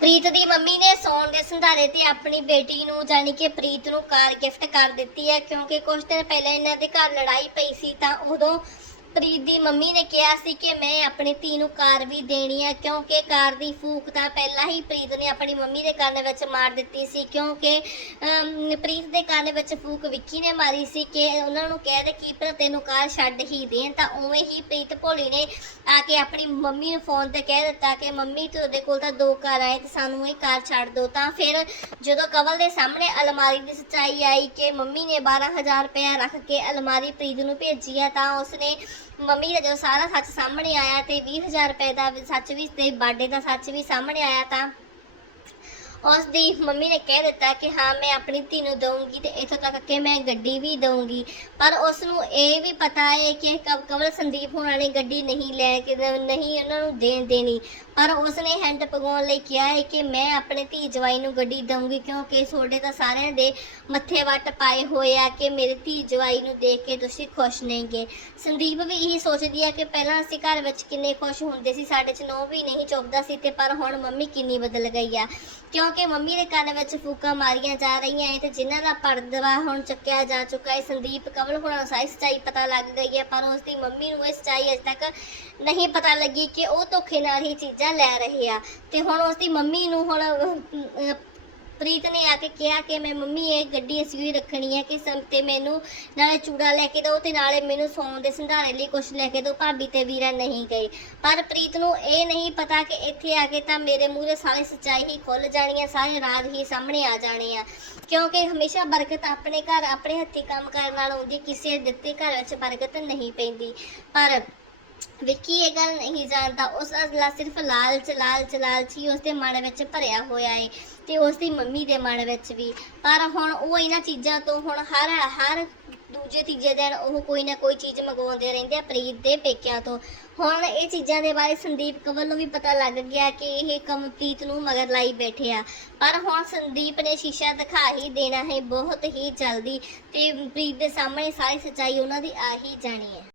ਪ੍ਰੀਤ ਦੀ mummy ਨੇ ਸੌਣ ਦੇ ਸੰਧਾਰੇ ਤੇ ਆਪਣੀ ਬੇਟੀ ਨੂੰ ਜਾਨੀ ਕਿ ਪ੍ਰੀਤ ਨੂੰ ਕਾਰ ਗਿਫਟ ਕਰ ਦਿੱਤੀ ਹੈ, ਕਿਉਂਕਿ ਕੁਝ ਦਿਨ ਪਹਿਲਾਂ ਇਹਨਾਂ ਦੇ ਘਰ ਲੜਾਈ ਪਈ ਸੀ ਤਾਂ ਉਦੋਂ ਪ੍ਰੀਤ ਦੀ ਮੰਮੀ ਨੇ ਕਿਹਾ ਸੀ ਕਿ ਮੈਂ ਆਪਣੀ ਧੀ ਨੂੰ ਕਾਰ ਵੀ ਦੇਣੀ ਹੈ ਕਿਉਂਕਿ ਕਾਰ ਦੀ ਫੂਕ ਤਾਂ ਪਹਿਲਾਂ ਹੀ ਪ੍ਰੀਤ ਨੇ ਆਪਣੀ ਮੰਮੀ ਦੇ ਕੰਨ ਵਿੱਚ ਮਾਰ ਦਿੱਤੀ ਸੀ, ਕਿਉਂਕਿ ਪ੍ਰੀਤ ਦੇ ਕੰਨ ਵਿੱਚ ਫੂਕ ਵਿੱਕੀ ਨੇ ਮਾਰੀ ਸੀ ਕਿ ਉਹਨਾਂ ਨੂੰ ਕਹਿ ਦੇ ਕੀ ਪਰ ਤੈਨੂੰ ਕਾਰ ਛੱਡ ਹੀ ਦੇਣ, ਤਾਂ ਉਵੇਂ ਹੀ ਪ੍ਰੀਤ ਭੋਲੀ ਨੇ ਆ ਕੇ ਆਪਣੀ ਮੰਮੀ ਨੂੰ ਫੋਨ ਤੇ ਕਹਿ ਦਿੱਤਾ ਕਿ ਮੰਮੀ ਤੁਹਾਡੇ ਕੋਲ ਤਾਂ ਦੋ ਕਾਰ ਆਏ ਤੇ ਸਾਨੂੰ ਇਹ ਕਾਰ ਛੱਡ ਦਿਓ ਤਾਂ ਫਿਰ ਜਦੋਂ ਕਵਲ ਦੇ ਸਾਹਮਣੇ ਅਲਮਾਰੀ ਦੀ ਸੱਚਾਈ ਆਈ ਕਿ ਮੰਮੀ ਨੇ 12000 ਰੁਪਇਆ ਰੱਖ ਕੇ ਅਲਮਾਰੀ ਪ੍ਰੀਤ ਨੂੰ ਭੇਜੀ ਆ, ਤਾਂ ਉਸਨੇ ਮੰਮੀ ਦਾ ਜਦੋਂ ਸਾਰਾ ਸੱਚ ਸਾਹਮਣੇ ਆਇਆ ਤੇ 20000 ਰੁਪਏ ਦਾ ਸੱਚ ਵੀ ਤੇ ਬਰਥਡੇ ਦਾ ਸੱਚ ਵੀ ਸਾਹਮਣੇ ਆਇਆ ਤਾਂ ਉਸ ਦੀ ਮੰਮੀ ਨੇ ਕਹਿ ਦਿੱਤਾ ਕਿ ਹਾਂ, ਮੈਂ ਆਪਣੀ ਧੀ ਨੂੰ ਦਊਂਗੀ ਤੇ ਇੱਥੋਂ ਤੱਕ ਕਿ ਮੈਂ ਗੱਡੀ ਵੀ ਦਊਂਗੀ। ਪਰ ਉਸ ਨੂੰ ਇਹ ਵੀ ਪਤਾ ਹੈ ਕਿ ਕਵ- ਕਵਲ ਸੰਦੀਪ ਹੋਣਾ ਨੇ ਗੱਡੀ ਨਹੀਂ ਲੈ ਕੇ, ਨਹੀਂ ਉਹਨਾਂ ਨੂੰ ਦੇਣ ਦੇਣੀ। ਪਰ ਉਸ ਨੇ ਹੈਂਡ ਪਗਾਉਣ ਲਈ ਕਿਹਾ ਹੈ ਕਿ ਮੈਂ ਆਪਣੇ ਧੀ ਜਵਾਈ ਨੂੰ ਗੱਡੀ ਦਊਂਗੀ ਕਿਉਂਕਿ ਤੁਹਾਡੇ ਤਾਂ ਸਾਰਿਆਂ ਦੇ ਮੱਥੇ ਵੱਟ ਪਾਏ ਹੋਏ ਆ ਕਿ ਮੇਰੇ ਧੀ ਜਵਾਈ ਨੂੰ ਦੇਖ ਕੇ ਤੁਸੀਂ ਖੁਸ਼ ਨਹੀਂਗੇ ਸੰਦੀਪ ਵੀ ਇਹੀ ਸੋਚਦੀ ਹੈ ਕਿ ਪਹਿਲਾਂ ਅਸੀਂ ਘਰ ਵਿੱਚ ਕਿੰਨੇ ਖੁਸ਼ ਹੁੰਦੇ ਸੀ, ਸਾਡੇ ਚ ਨੋ ਵੀ ਨਹੀਂ ਚੁੱਪਦਾ ਸੀ ਤੇ ਪਰ ਹੁਣ ਮੰਮੀ ਕਿੰਨੀ ਬਦਲ ਗਈ ਆ। ਕਿਉਂਕਿ ਮੰਮੀ ਦੇ ਕੰਨ ਵਿੱਚ ਫੂਕਾਂ ਮਾਰੀਆਂ ਜਾ ਰਹੀਆਂ ਹੈ ਤੇ ਜਿਨ੍ਹਾਂ ਦਾ ਪਰਦਵਾ ਹੁਣ ਚੱਕਿਆ ਜਾ ਚੁੱਕਾ ਹੈ ਸੰਦੀਪ ਕਵਲ ਹੋਣਾ ਸਾਰੀ ਸੱਚਾਈ ਪਤਾ ਲੱਗ ਗਈ ਹੈ ਪਰ ਉਸ ਦੀ ਮੰਮੀ ਨੂੰ ਇਹ ਸੱਚਾਈ ਅਜੇ ਤੱਕ ਨਹੀਂ ਪਤਾ ਲੱਗੀ ਕਿ ਉਹ ਧੋਖੇ ਨਾਲ ਹੀ ਚੀਜ਼ਾਂ ਲੈ ਰਹੇ ਆ। ਤੇ ਹੁਣ ਉਸ ਦੀ ਮੰਮੀ ਨੂੰ ਹੁਣ ਅਹ, ਪ੍ਰੀਤ ਨੇ ਆ ਕੇ ਕਿਹਾ ਕਿ ਮੈਂ ਮੰਮੀ ਇਹ ਗੱਡੀ ਅਸੀਂ ਹੀ ਰੱਖਣੀ ਹੈ ਕਿ ਸਮ ਤੇ ਮੈਨੂੰ ਨਾਲੇ ਚੂੜਾ ਲੈ ਕੇ ਦਿਓ ਤੇ ਨਾਲੇ ਮੈਨੂੰ ਸੌਣ ਦੇ ਸੰਧਾਰੇ ਲਈ ਕੁਝ ਲੈ ਕੇ ਦਿਓ। ਭਾਬੀ ਤੇ ਵੀਰਾ ਨਹੀਂ ਗਏ। ਪਰ ਪ੍ਰੀਤ ਨੂੰ ਇਹ ਨਹੀਂ ਪਤਾ ਕਿ ਇੱਥੇ ਆ ਕੇ ਤਾਂ ਮੇਰੇ ਮੂਹਰੇ ਸਾਰੀ ਸੱਚਾਈ ਹੀ ਖੁੱਲ ਜਾਣੀ ਹੈ ਸਾਰੇ ਰਾਜ਼ ਹੀ ਸਾਹਮਣੇ ਆ ਜਾਣੇ ਆ। ਕਿਉਂਕਿ ਹਮੇਸ਼ਾ ਬਰਕਤ ਆਪਣੇ ਘਰ ਆਪਣੇ ਹੱਥੀਂ ਕੰਮ ਕਰਨ ਨਾਲ ਆਉਂਦੀ ਕਿਸੇ ਦਿੱਤੇ ਘਰ ਵਿੱਚ ਬਰਕਤ ਨਹੀਂ ਪੈਂਦੀ। ਪਰ ਵਿੱਕੀ ਇਹ ਗੱਲ ਨਹੀਂ ਜਾਣਦਾ, ਉਸ ਦਾ ਸਿਰਫ ਲਾਲਚ ਲਾਲਚ ਲਾਲਚ ਹੀ ਉਸ ਦੇ ਮਨ ਵਿੱਚ ਭਰਿਆ ਹੋਇਆ ਏ ਤੇ ਉਸ ਦੀ ਮੰਮੀ ਦੇ ਮਨ ਵਿੱਚ ਵੀ। ਪਰ ਹੁਣ ਉਹ ਇਹਨਾਂ ਚੀਜ਼ਾਂ ਤੋਂ ਹੁਣ ਹਰ ਹਰ ਦੂਜੇ, ਤੀਜੇ ਦਿਨ ਉਹ ਕੋਈ ਨਾ ਕੋਈ ਚੀਜ਼ ਮੰਗਵਾਉਂਦੇ ਰਹਿੰਦੇ ਆ ਪ੍ਰੀਤ ਦੇ ਪੇਕਿਆਂ ਤੋਂ। ਹੁਣ ਇਹ ਚੀਜ਼ਾਂ ਦੇ ਬਾਰੇ ਸੰਦੀਪ ਕਵਲ ਨੂੰ ਵੀ ਪਤਾ ਲੱਗ ਗਿਆ ਕਿ ਇਹ ਕੰਮ ਪ੍ਰੀਤ ਨੂੰ ਮਗਰ ਲਾਈ ਬੈਠੇ ਆ। ਪਰ ਹੁਣ ਸੰਦੀਪ ਨੇ ਸ਼ੀਸ਼ਾ ਦਿਖਾ ਹੀ ਦੇਣਾ ਹੈ, ਬਹੁਤ ਹੀ ਜਲਦੀ ਤੇ ਪ੍ਰੀਤ ਦੇ ਸਾਹਮਣੇ ਸਾਰੀ ਸੱਚਾਈ ਉਹਨਾਂ ਦੀ ਆ ਹੀ ਜਾਣੀ ਹੈ।